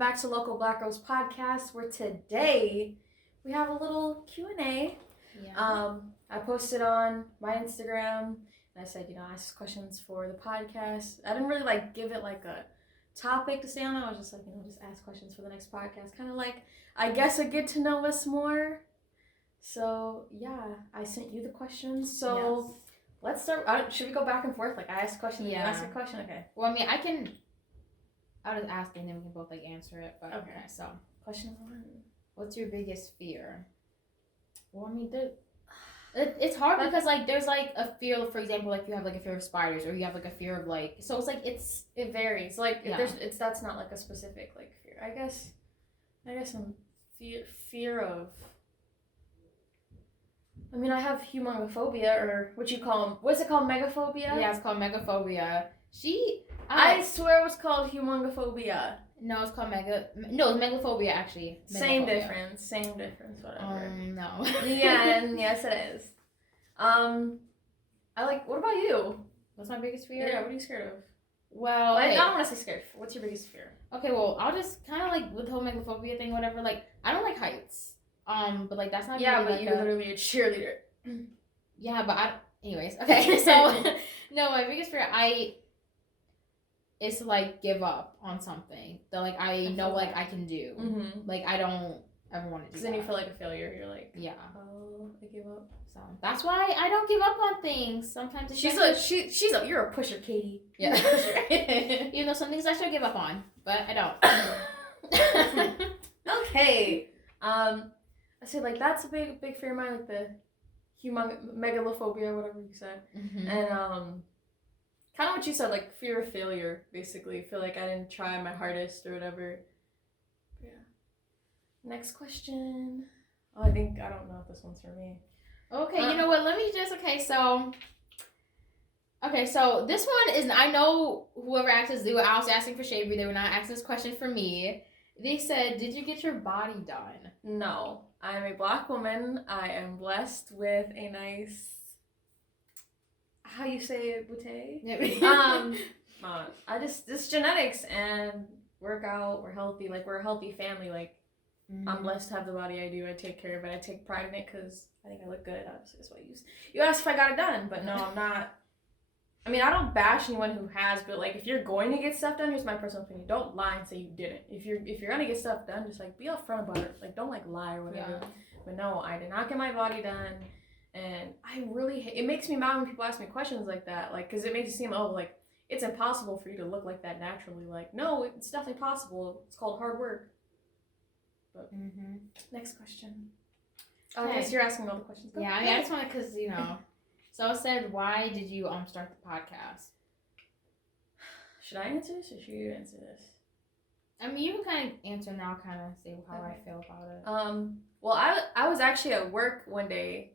back to Local Black Girls Podcast, where today we have a little Q&A. Yeah. I posted on my Instagram, and I said, ask questions for the podcast. I didn't really, give it, a topic to stay on. I was just just ask questions for the next podcast. Kind of I guess, a get to know us more. So, yeah, I sent you the questions. So, Yes. Let's start. Should we go back and forth? I ask a question and you ask a question? Okay. Well, I'll just ask and then we can both, answer it. But okay, so. Question number 1. What's your biggest fear? Well, it's hard because, there's, a fear, for example, you have, a fear of spiders, or you have, a fear of, so it's, it varies. That's not, a specific, fear. I guess some fear of, I have humongophobia, or what it called, megaphobia? Yeah, it's called megaphobia. I swear it was called humongophobia. No, it's called it's megaphobia, actually. Same difference, whatever. No. Yeah, and yes it is. What about you? What's my biggest fear? Yeah, what are you scared of? Well, I don't want to say scared. What's your biggest fear? Okay, well, I'll just kind of, with the whole megaphobia thing, whatever, I don't like heights. But that's not yeah, really but you're literally a cheerleader. Yeah, but anyways, okay, so no, my biggest fear is to give up on something that I know I can do. Mm-hmm. I don't ever want to do. Because then you feel like a failure. You're like, yeah. Oh, I give up. So that's why I don't give up on things. Sometimes you're a pusher, Katie. Yeah. Even though some things I should give up on, but I don't. Okay. I say that's a big fear of mine, the megalophobia, whatever you said, mm-hmm. and kind of what you said, fear of failure. Basically, feel like I didn't try my hardest or whatever. Yeah. Next question. Oh, I don't know if this one's for me. Okay, you know what? Let me just. So this one is. I know whoever asked this, I was asking for Shabri. They were not asking this question for me. They said, "Did you get your body done?" No. I'm a Black woman. I am blessed with a nice, how you say it, boutte? This genetics and workout. We're healthy. We're a healthy family. Mm-hmm. I'm blessed to have the body I do. I take care of it. I take pride in it because I think I look good. That's what you asked if I got it done, but no, I'm not. I don't bash anyone who has, but if you're going to get stuff done, here's my personal opinion. Don't lie and say you didn't. If you're gonna get stuff done, just be upfront about it. Don't lie or whatever. Yeah. But no, I did not get my body done, and I really it makes me mad when people ask me questions like that. Because it makes it seem it's impossible for you to look like that naturally. No, it's definitely possible. It's called hard work. But mm-hmm. Next question. Okay. I guess you're asking all the questions. Yeah, I just wanted because So I said, why did you start the podcast? Should I answer this or should you answer this? You can kind of answer now, kind of say how I feel about it. Well, I was actually at work one day,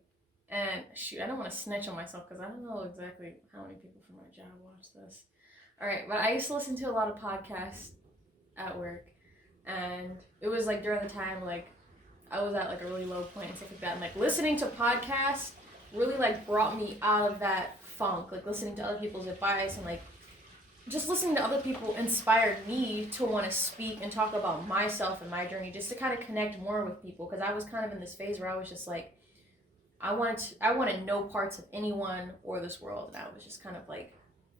and shoot, I don't want to snitch on myself because I don't know exactly how many people from my job watch this. All right, but I used to listen to a lot of podcasts at work, and it was during the time I was at a really low point and stuff like that, and listening to podcasts really brought me out of that funk. Listening to other people's advice and just listening to other people inspired me to want to speak and talk about myself and my journey, just to kind of connect more with people, because I was kind of in this phase where I was just I wanted no parts of anyone or this world, and I was just kind of I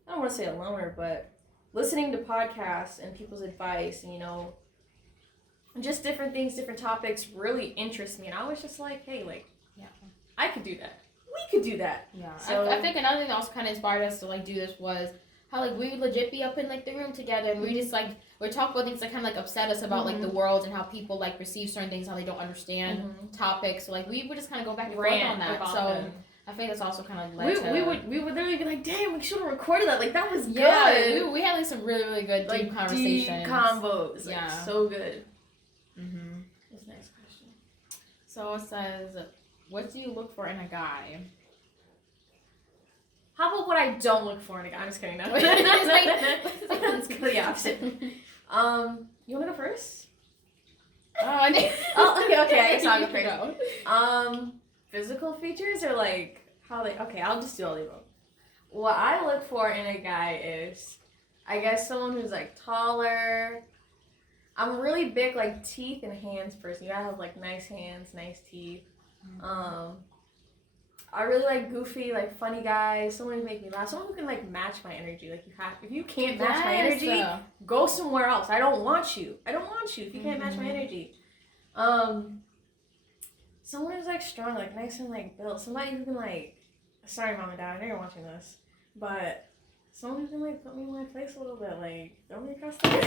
don't want to say a loner, but listening to podcasts and people's advice and just different things, different topics really interest me, and I was just hey, yeah, I could do that. We could do that. Yeah. So I think another thing that also kind of inspired us to do this was how we would legit be up in the room together, and we just we're talking about things that kind of upset us about mm-hmm. The world and how people receive certain things, how they don't understand mm-hmm. topics. So we would just kind of go back and forth on that. So them. I think that's also kind of led to we would literally be damn, we should have recorded that. That was good. Yeah, we had some really really good deep conversations, deep combos. Yeah, so good. Mhm. This next question. So it says, what do you look for in a guy? How about what I don't look for in a guy? I'm just kidding. No. Let's go the opposite. You want to go first? Oh, okay. I guess I'll go first. Physical features or how they? Okay, I'll just do all the above. What I look for in a guy is, I guess, someone who's taller. I'm a really big like teeth and hands person. You gotta have like nice hands, nice teeth. I really like goofy, like funny guys. Someone who make me laugh. Someone who can like match my energy. Like if you can't match my energy, go somewhere else. I don't want you. If you can't match my energy. Someone who's like strong, like nice and like built. Somebody who can like. Sorry, mom and dad. I know you're watching this, but someone who can like put me in my place a little bit, like throw me across the room.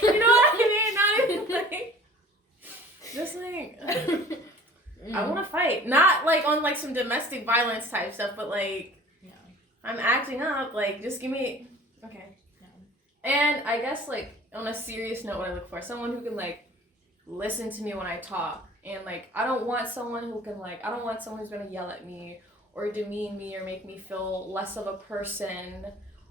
You know what I mean? Not even like, just like, I want to fight. Not like on like some domestic violence type stuff, but like, I'm acting up. Like, just give me, okay. And I guess like on a serious note, what I look for, someone who can like listen to me when I talk, and like I don't want someone who's gonna yell at me or demean me or make me feel less of a person.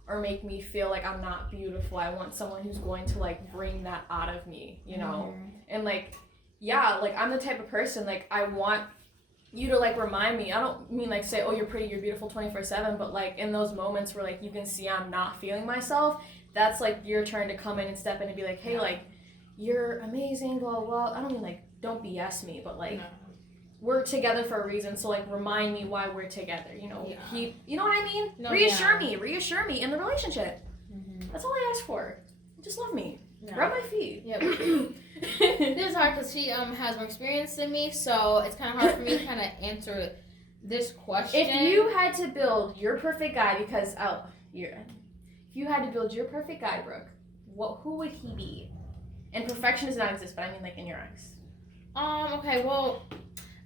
Or make me feel like I'm not beautiful. I want someone who's going to like bring that out of me, you know? And like, yeah, like I'm the type of person, like I want you to like remind me. I don't mean like say, oh, you're pretty, you're beautiful 24/7, but like in those moments where like you can see I'm not feeling myself, that's like your turn to come in and step in and be like, hey, like you're amazing, blah, blah. I don't mean like don't BS me, but like we're together for a reason, so like remind me why we're together, you know. You know what I mean? Reassure me in the relationship. That's all I ask for. Just love me. Rub my feet. This is hard because she has more experience than me, so it's kind of hard for me to kind of answer this question. If you had to build your perfect guy, because if you had to build your perfect guy, Brooke, who would he be? And perfection does not exist, but I mean like in your eyes. Okay, well,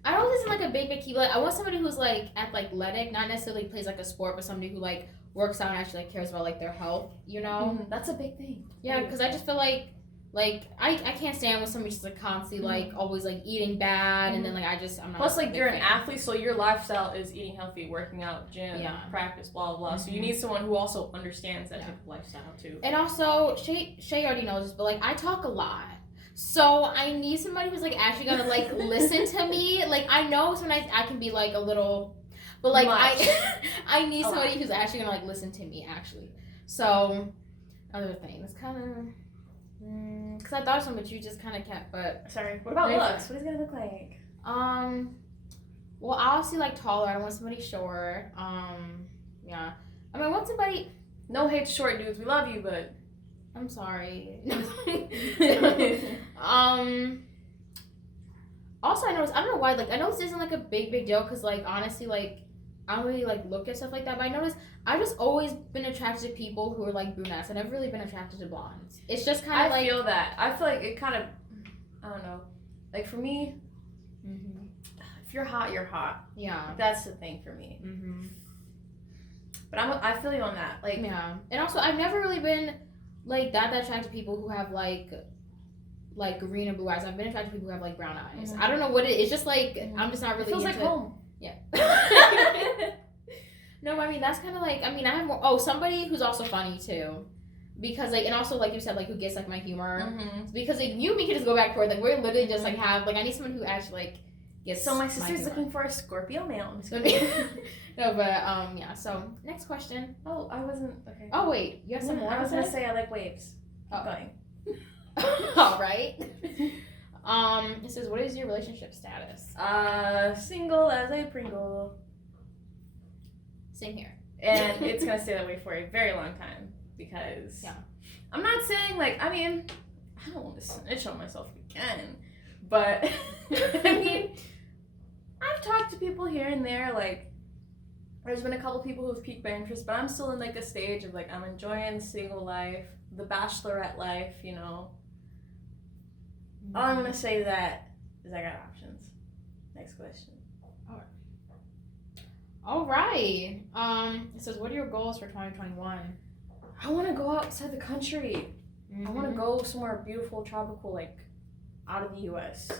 I don't listen like a big key. Like I want somebody who's like athletic, not necessarily plays like a sport, but somebody who like works out and actually like cares about like their health. You know, that's a big thing. Yeah, because I just feel like I can't stand when somebody's just like constantly like always like eating bad, and then like I'm not. Plus, like you're an athlete, so your lifestyle is eating healthy, working out, gym, practice, blah blah. So you need someone who also understands that type of lifestyle too. And also, Shay already knows this, but like I talk a lot. So I need somebody who's like actually gonna like listen to me. Like I know sometimes I can be like a little, but like I need somebody who's actually gonna like listen to me actually. So other things kind of, because I thought of some, but you just kind of kept. But sorry. What about looks? What is it gonna look like? Well, obviously like taller. I don't want somebody short. Yeah. I mean, I want somebody. No hate to short dudes. We love you, but. I'm sorry. Also, I noticed, I don't know why, like, I know this isn't, like, a big deal, because, like, honestly, like, I don't really, like, look at stuff like that, but I noticed I've just always been attracted to people who are, like, brunettes. I've never really been attracted to blondes. It's just kind of, like... I feel that. I feel like it kind of, I don't know. Like, for me, if you're hot, you're hot. Yeah. That's the thing for me. But I feel you on that. Like... Yeah. And also, I've never really been... like that attracted to people who have like green or blue eyes. I've been attracted to people who have like brown eyes. I don't know what it is. It's just like I'm just not really. It feels into like home. Yeah. No, I mean that's kind of like I have more. Oh, somebody who's also funny too, because like and also like you said like who gets like my humor. Because like you and me can just go back and forth. Like we're literally just like have like I need someone who actually like gets. So my sister's looking for a Scorpio male. No, but yeah. So next question. Oh, I wasn't okay. Oh wait, you have some more. I was gonna say I like waves. Keep going. All right. It says, what is your relationship status? Single as a Pringle. Same here. And it's gonna stay that way for a very long time because I'm not saying like I mean I don't want to snitch on myself again, but I mean I've talked to people here and there like. There's been a couple people who've piqued my interest, but I'm still in like a stage of like I'm enjoying the single life, the bachelorette life, you know. All I'm gonna say that is I got options. Next question. All right. It says, what are your goals for 2021? I want to go outside the country. I want to go somewhere beautiful, tropical, like out of the U.S.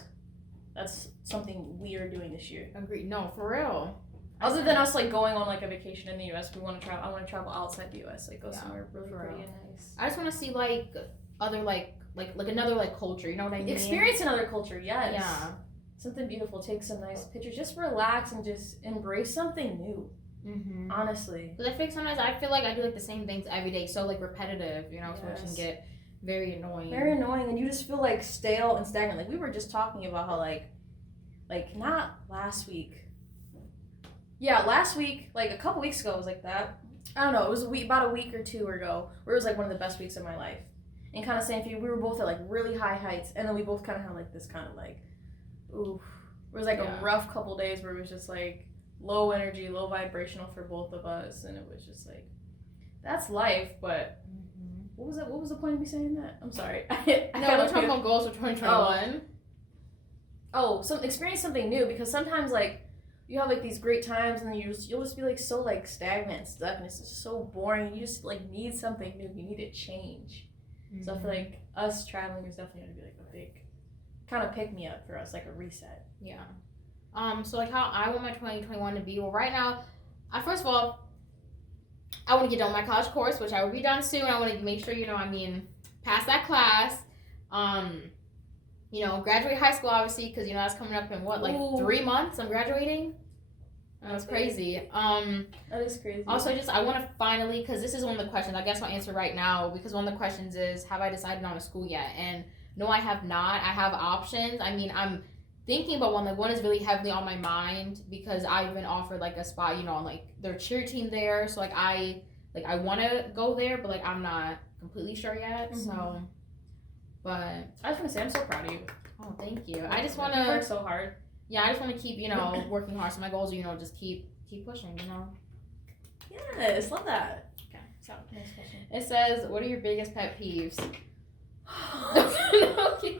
That's something we are doing this year. Agreed. No, for real. Other than us like going on like a vacation in the U.S., I want to travel outside the U.S. Like go somewhere really pretty and nice. I just want to see like other like another like culture. You know what I mean? Experience another culture. Yes. Yeah. something beautiful, take some nice pictures, just relax and just embrace something new. Mm-hmm. Honestly, because I think sometimes I feel like I do like the same things every day, so like repetitive, you know, so it can get very annoying. Very annoying, and you just feel like stale and stagnant. Like we were just talking about how like not last week. Yeah, last week, like a couple weeks ago, it was like that. I don't know. It was about a week or two ago, where it was like one of the best weeks of my life. And kind of saying, we were both at like really high heights, and then we both kind of had like this kind of like, oof. It was like a rough couple days where it was just like low energy, low vibrational for both of us, and it was just like, that's life. But what was that? What was the point of me saying that? I'm sorry. No, we're talking about goals for 2021. Experience something new, because sometimes like you have like these great times, and then you'll just be like so like stagnant and stuck, and it's just so boring. You just like need something new. You need to change. Mm-hmm. So I feel like us traveling is definitely going to be like a big kind of pick me up for us, like a reset. Yeah. So like how I want my 2021 to be. Well, right now, first of all, I want to get done my college course, which I will be done soon. I want to make sure, pass that class. Graduate high school, obviously, because that's coming up in what, like 3 months. I'm graduating. That's crazy. That is crazy. Also, I want to finally, because this is one of the questions. I guess I'll answer right now, because one of the questions is, have I decided on a school yet? And no, I have not. I have options. I mean, I'm thinking about one. Like, one is really heavily on my mind, because I've been offered like a spot, on like their cheer team there. So like I want to go there, but like I'm not completely sure yet. Mm-hmm. So, but I was gonna say, I'm so proud of you. Oh, thank you. I just want to work so hard. Yeah, I just want to keep, working hard. So my goals are, just keep pushing, Yes, love that. Okay, so next question. It says, what are your biggest pet peeves? Okay.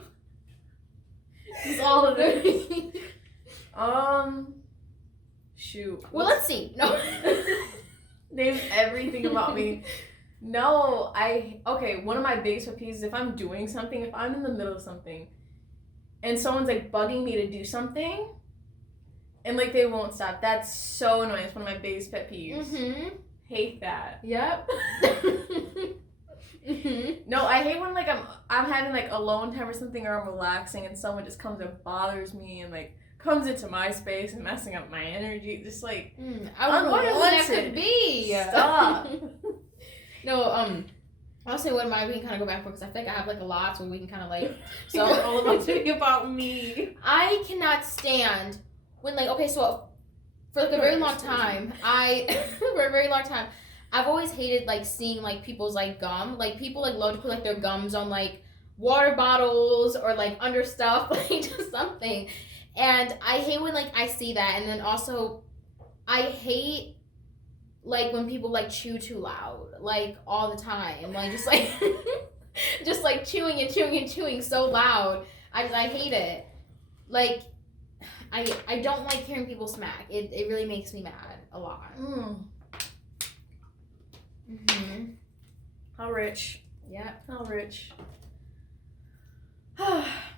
It's all of it. Shoot. Well, let's see. No. Name everything about me. No, one of my biggest pet peeves is if I'm doing something, if I'm in the middle of something, and someone's like bugging me to do something, and like they won't stop. That's so annoying. It's one of my biggest pet peeves. Mm-hmm. Hate that. Yep. Mm-hmm. No, I hate when like I'm having like alone time or something, or I'm relaxing, and someone just comes and bothers me and like comes into my space and messing up my energy. Just like I wonder what that could be. Stop. No, I'll say what mine we can kind of go back for, because I think I have like a lot, so we can kind of like so all about to be about me. I cannot stand when like so for like a very long time I've always hated like seeing like people's like gum, like people like love to put like their gums on like water bottles or like under stuff, like just something, and I hate when like I see that. And then also I hate like when people like chew too loud, like all the time, like just like just like chewing and chewing and chewing so loud. I hate it. Like I don't like hearing people smack. It really makes me mad a lot. Mm-hmm. How rich. Yeah. How rich.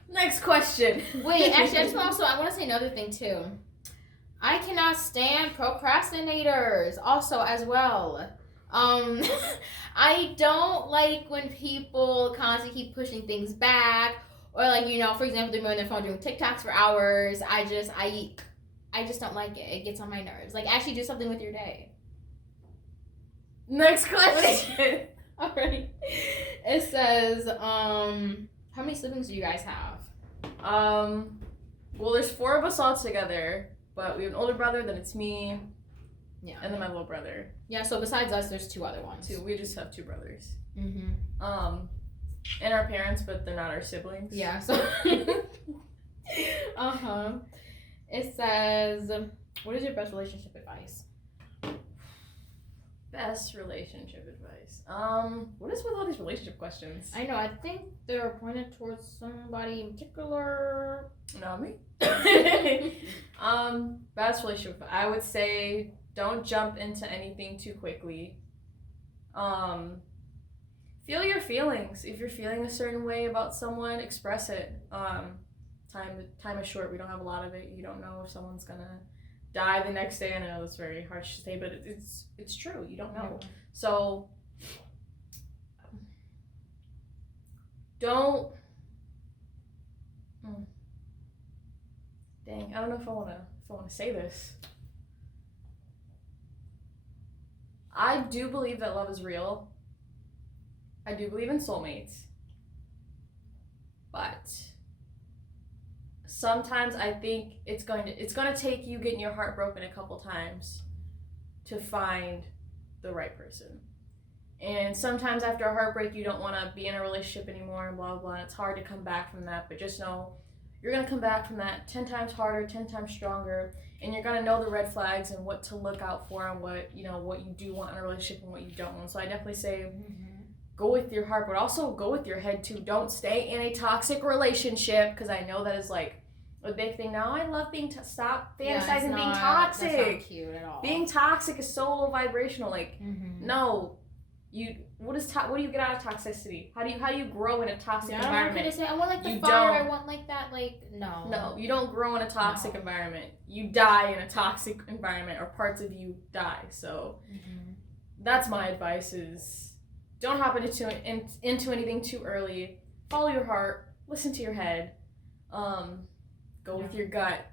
Next question. Wait, actually, I want to say another thing too. I cannot stand procrastinators also as well. I don't like when people constantly keep pushing things back, or like, for example, they're on their phone doing TikToks for hours. I just don't like it. It gets on my nerves. Like, actually do something with your day. Next question. Alright. It says, how many siblings do you guys have? Well, there's 4 of us all together, but we have an older brother, then it's me, and then my little brother. Yeah, so besides us, there's 2 other ones. 2. We just have 2 brothers. Mm-hmm. And our parents, but they're not our siblings. Yeah, so. Uh-huh. It says, what is your best relationship advice? Best relationship advice. What is with all these relationship questions? I know, I think they're pointed towards somebody in particular. Not me. Best relationship. I would say don't jump into anything too quickly. Feel your feelings. If you're feeling a certain way about someone, express it. Time is short. We don't have a lot of it. You don't know if someone's gonna die the next day. I know that's very harsh to say, but it's true. You don't know. So Dang, I don't know if I wanna say this. I do believe that love is real. I do believe in soulmates. But sometimes I think it's gonna take you getting your heart broken a couple times to find the right person. And sometimes after a heartbreak, you don't want to be in a relationship anymore and blah, blah, blah. And it's hard to come back from that. But just know you're going to come back from that 10 times harder, 10 times stronger. And you're going to know the red flags and what to look out for and what you do want in a relationship and what you don't want. So I definitely say go with your heart, but also go with your head too. Don't stay in a toxic relationship, because I know that is like a big thing now. I love being stop fantasizing being toxic. That's not cute at all. Being toxic is so low vibrational. Like no. What do you get out of toxicity? How do you grow in a toxic environment? I want like the fire. I want like that. Like no. No, you don't grow in a toxic environment. You die in a toxic environment, or parts of you die. So that's my advice: is don't hop into anything too early. Follow your heart. Listen to your head. Go with your gut.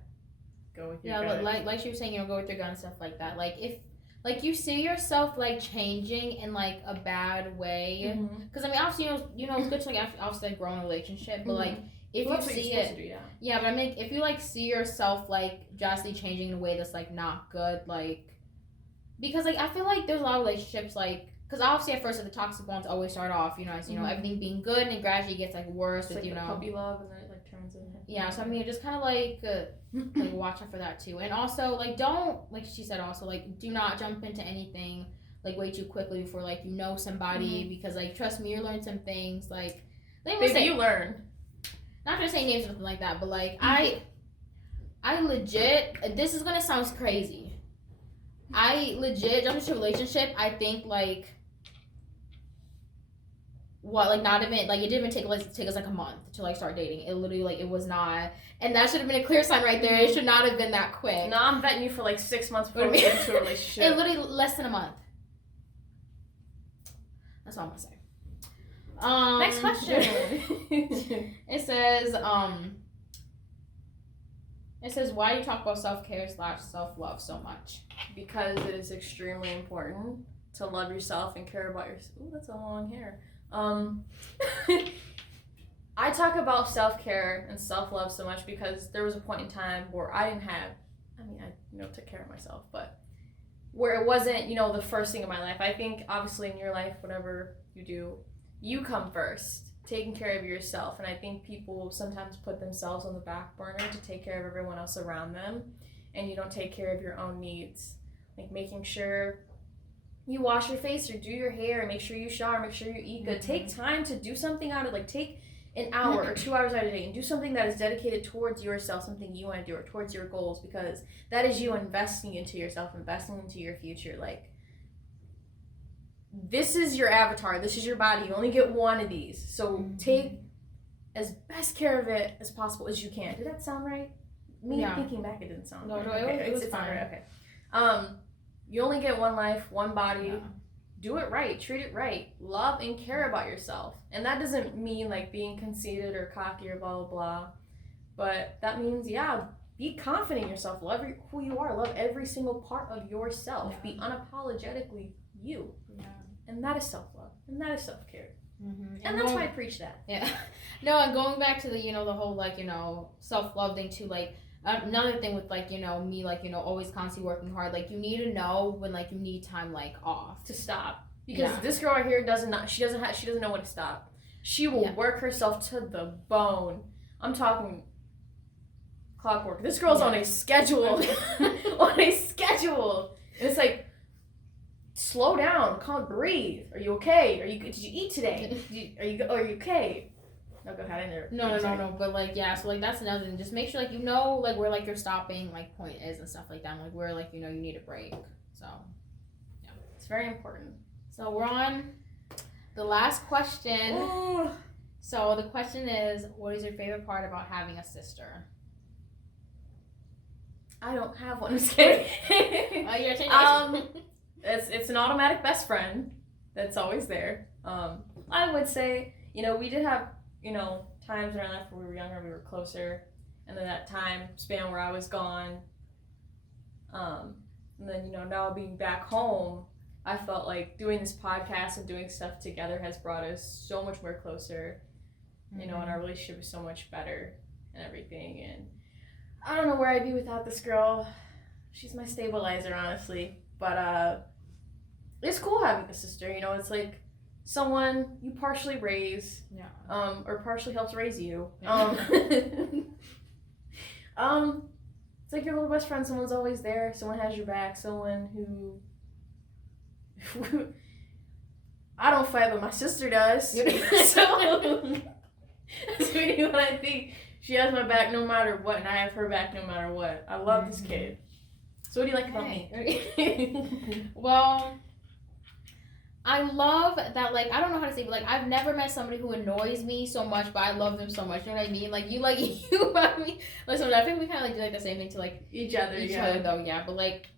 Go with your gut. Like she was saying, go with your gut and stuff like that. Like if. Like, you see yourself, like, changing in, like, a bad way. Because, I mean, obviously, it's good to, like, obviously, like, grow in a relationship. But, like, if you see it... Do, yeah, but I mean, if you, like, see yourself, like, drastically changing in a way that's, like, not good, like... Because, like, I feel like there's a lot of relationships, like... Because, obviously, at first, like, the toxic ones always start off, as, everything being good, and it gradually gets, like, worse it's with, like puppy love, and then it, like, turns into... Yeah, so, I mean, just kind of, like watch out for that, too. And also, like, don't, like she said also, like, do not jump into anything, like, way too quickly before, like, you know somebody. Because, like, trust me, you learn some things, like... You learn. Not gonna say names or something like that, but, like, I legit... This is gonna sound crazy. I legit jumped into a relationship, I think, like... What, like, not even, like, it didn't even take us, like, a month to, like, start dating. It literally, like, it was not, and that should have been a clear sign right there. It should not have been that quick. No, I'm vetting you for, like, 6 months before we get into a relationship. It literally less than a month. That's all I'm gonna say. Next question. It says, why do you talk about self-care / self-love so much? Because it is extremely important to love yourself and care about yourself. Ooh, that's a long hair. I talk about self-care and self-love so much because there was a point in time where I took care of myself, but where it wasn't, the first thing in my life. I think, obviously, in your life, whatever you do, you come first, taking care of yourself. And I think people sometimes put themselves on the back burner to take care of everyone else around them, and you don't take care of your own needs. Like making sure you wash your face or do your hair, make sure you shower, make sure you eat good. Take time to do something out of, like, take an hour or 2 hours out of the day and do something that is dedicated towards yourself, something you want to do, or towards your goals, because that is you investing into yourself, investing into your future. Like, this is your avatar, this is your body, you only get one of these, so take as best care of it as possible as you can. Did that sound right? Thinking back, it didn't sound right. No, it was fine. Right. Okay. You only get one life, one body. Yeah. Do it right. Treat it right. Love and care about yourself. And that doesn't mean, like, being conceited or cocky or blah, blah, blah. But that means, be confident in yourself. Love who you are. Love every single part of yourself. Yeah. Be unapologetically you. Yeah. And that is self-love. And that is self-care. And that's why I preach that. Yeah. No, and going back to the, the whole, like, self-love thing too, like, another thing with, like, me, like, always constantly working hard, like, you need to know when, like, you need time, like, off to stop, because this girl right here doesn't know when to stop. She will work herself to the bone. I'm talking clockwork. This girl's on a schedule. On a schedule. And it's like, slow down, breathe. Are you okay? Did you eat today? Are you okay? No, go ahead. No. But, like, so, like, that's another thing. Just make sure, like, like, where, like, your stopping, like, point is and stuff like that. And, like, where, like, you need a break. So, yeah. It's very important. So, we're on the last question. Ooh. So, the question is, what is your favorite part about having a sister? I don't have one. I'm just kidding. You're changing. It's an automatic best friend that's always there. I would say, we did have, times in our life where we were younger, we were closer, and then that time span where I was gone. And then, you know, now being back home, I felt like doing this podcast and doing stuff together has brought us so much more closer, you know, and our relationship is so much better and everything. And I don't know where I'd be without this girl. She's my stabilizer, honestly. But it's cool having a sister, you know, it's like someone you partially raise, or partially helps raise you. It's like your little best friend. Someone's always there. Someone has your back. Someone who I don't fight, but my sister does. So that's really what I think. She has my back no matter what, and I have her back no matter what. I love this kid. So what do you like about me? Well, I love that, like, I don't know how to say, but, like, I've never met somebody who annoys me so much, but I love them so much, you know what I mean? Like, you love me. Listen, I think we kind of, like, do, like, the same thing to, like, each other, though, yeah, but, like,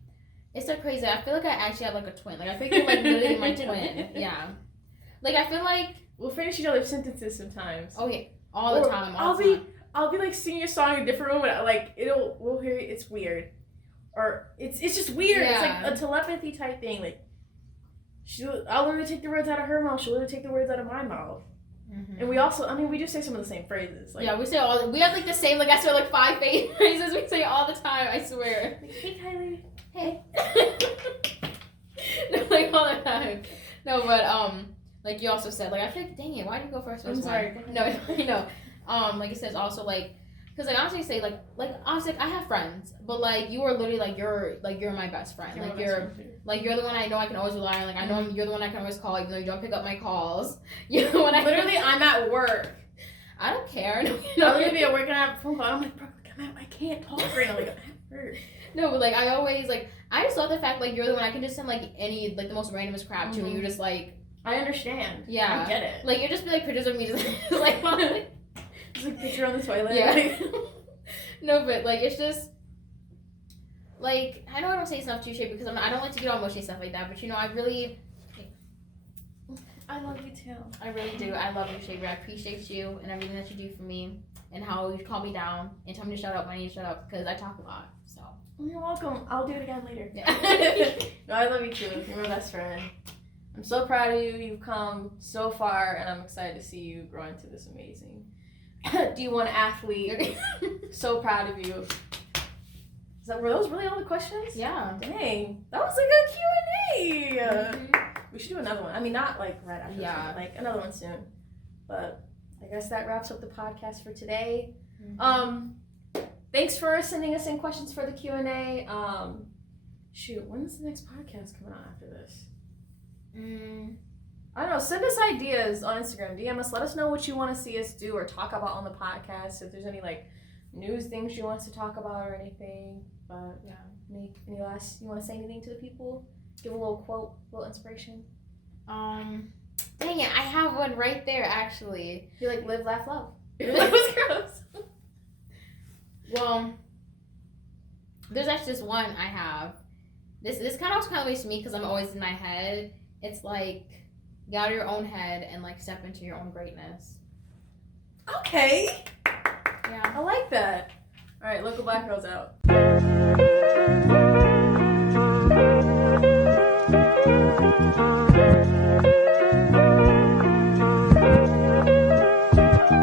it's so crazy. I feel like I actually have, like, a twin. Like, I think you're, like, literally my twin, yeah. Like, I feel like... We'll finish each other's sentences sometimes. Oh, yeah, all the time, I'll be, like, singing a song in a different room, and, like, we'll hear it, it's weird. Or, it's just weird. Yeah. It's, like, a telepathy type thing, like, I'll literally take the words out of her mouth. She'll literally take the words out of my mouth. Mm-hmm. And we also, I mean, we do say some of the same phrases. Like, yeah, we have like the same, like I swear, like 5 phrases we say all the time. I swear. Like, hey, Kylie. Hey. No, like all the time. No, but like you also said, like I think, dang it, why did you go first? I'm sorry. No, no. Like it says also like. Because, like, honestly, say, like, honestly, I have friends, but, like, you are literally, like, you're my best friend. You're the one I know I can always rely on. Like, I know you're the one I can always call, even though you don't pick up my calls. You know what literally, I'm at work. I don't care. I'll literally be at work and I have a phone call. I'm like, bro, I can't talk right now. Like, I'm at work. No, but, like, I always, like, I just love the fact, like, you're the one I can just send, like, any, like, the most randomest crap to, and you're just, like... I understand. Yeah. I get it. Like, you're just, like, pictures of me just, like... Just like picture on the toilet. Yeah. No, but like it's just like I know I don't say stuff too shit because I don't like to get all mushy stuff like that. But you know, I love you too. I really do. I love you, Shaver. I appreciate you and everything that you do for me and how you calm me down and tell me to shut up when I need to shut up because I talk a lot. So you're welcome. I'll do it again later. Yeah. No, I love you too. You're my best friend. I'm so proud of you. You've come so far, and I'm excited to see you grow into this amazing D1 athlete. So proud of you. Were those really all the questions? Yeah. Dang. That was a good Q&A. Mm-hmm. We should do another one. I mean, not like right after this one, like another one soon. But I guess that wraps up the podcast for today. Mm-hmm. Thanks for sending us in questions for the Q&A. Shoot, when's the next podcast coming out after this? I don't know. Send us ideas on Instagram. DM us. Let us know what you want to see us do or talk about on the podcast. If there's any like news things you want us to talk about or anything. But yeah, any last? You want to say anything to the people? Give a little quote, a little inspiration. Dang it, I have one right there actually. You like live, laugh, love. That was gross. Well, there's actually this one I have. This kind of relates to me because I'm always in my head. It's like, get out of your own head and like step into your own greatness. Okay. Yeah. I like that. All right, local black girls out.